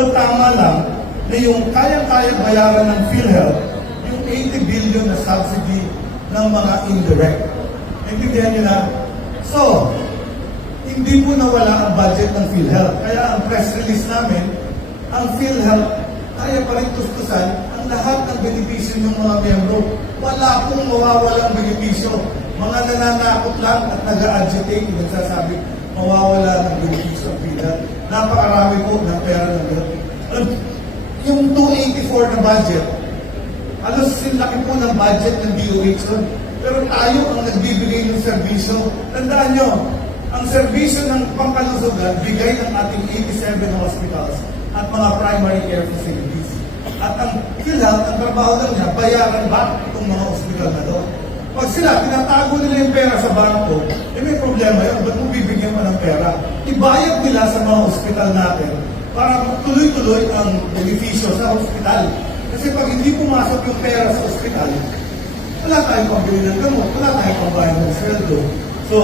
Although tama lang na yung kayang-kaya bayaran ng PhilHealth, yung 80 billion na subsidy ng mga indirect. Naintindihan niyo na? So, hindi po nawala ang budget ng PhilHealth. Kaya ang press release namin, ang PhilHealth, kaya pa rin tustusan ang lahat ng benepisyo ng mga miyembro. Wala pong mawawalang benepisyo. Mga nananakot lang at nag-agitate, nagsasabi, mawawala ng benepisyo ang PhilHealth. Napakarami po ng pera ng yung 284 na budget, alos laki po ng budget ng DOH nun. Pero tayo ang nagbibigay ng serbisyo. Tandaan nyo, ang serbisyo ng pangkalusugan, bigay ng ating 87 hospitals at mga primary care facilities. At ang PhilHealth, ang trabaho lang niya, bayaran ba itong mga hospital na doon? Pag sila, tinatago nila yung pera sa bangko, eh may problema yun. Pera? Ibayad nila sa mga hospital natin para tuloy-tuloy ang benepisyo sa hospital. Kasi pag hindi pumasok yung pera sa ospital, wala tayong pambili ng gamot, wala tayong pambayad ng sweldo. So,